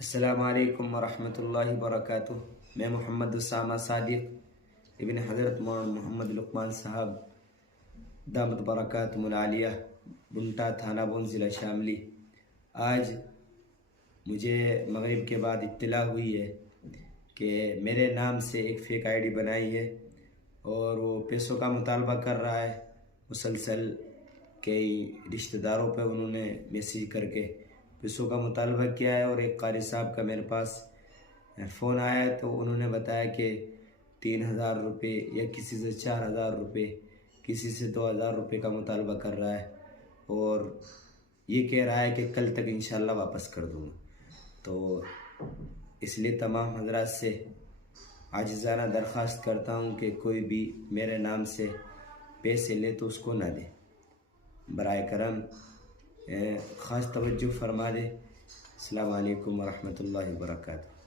السلام علیکم ورحمۃ اللہ وبرکاتہ۔ میں محمد اسامہ صادق ابن حضرت مولانا محمد لقمان صاحب دامت برکاتہم العالیہ بنٹا تھانہ بون ضلع شاملی۔ آج مجھے مغرب کے بعد اطلاع ہوئی ہے کہ میرے نام سے ایک فیک آئی ڈی بنائی ہے اور وہ پیسوں کا مطالبہ کر رہا ہے مسلسل۔ کئی رشتہ داروں پہ انہوں نے میسیج کر کے پیسوں کا مطالبہ کیا ہے، اور ایک قاری صاحب کا میرے پاس فون آیا ہے تو انہوں نے بتایا کہ 3000 روپے یا کسی سے 4000 روپے، کسی سے 2000 روپے کا مطالبہ کر رہا ہے، اور یہ کہہ رہا ہے کہ کل تک انشاءاللہ واپس کر دوں گا۔ تو اس لیے تمام حضرات سے عاجزانہ درخواست کرتا ہوں کہ کوئی بھی میرے نام سے پیسے لے تو اس کو نہ دے، برائے کرم خاص توجہ فرما دے۔ السلام علیکم ورحمۃ اللہ وبرکاتہ۔